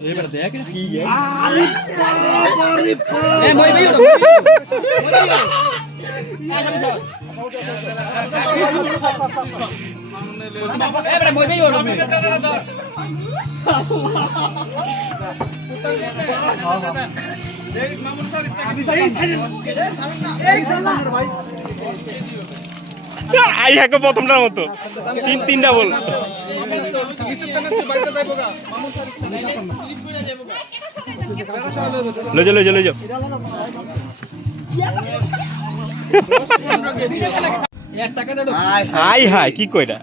এবার দেখ কি আই হাকে প্রথমটার মতো তিনটা বল লই যাও আই হাই কি কইরা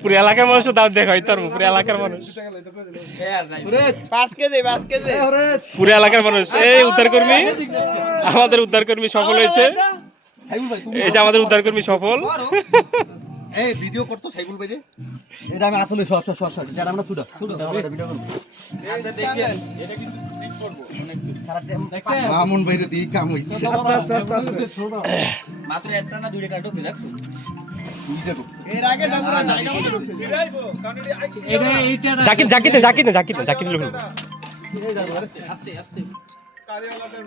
পুরো এলাকার মানুষ দাও দেখাই তোর পুরো এলাকার মানুষ পুরো এলাকার মানুষ এই উদ্ধারকর্মী আমাদের উদ্ধারকর্মী সফল হয়েছে এই যে আমাদের উদ্ধারকর্মী সফল এই ভিডিও করতো সাইবুল ভাই রে এটা আমি আসলে সর এটা আমরা সুডা ভিডিও করব এটা দেখেন এটা কিন্তু স্পিড করব অনেক দূর মামুন ভাই রে দি কাম হইছে আস্তে মাত্র একটা না দুইটা কাটো রাখছো দুইটা ঢুকছে এর আগে ডাবরা জায়গা মতো ঢুকছে ফিরাইবো কারণ এটা জাকির লোক আস্তে কারিয়ালাটা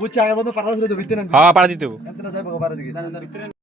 বুঝছ আগের মতো পারা ধরে তো ভিতরে না হ্যাঁ পারা দিতে এতটা যাইবো পারা দিকে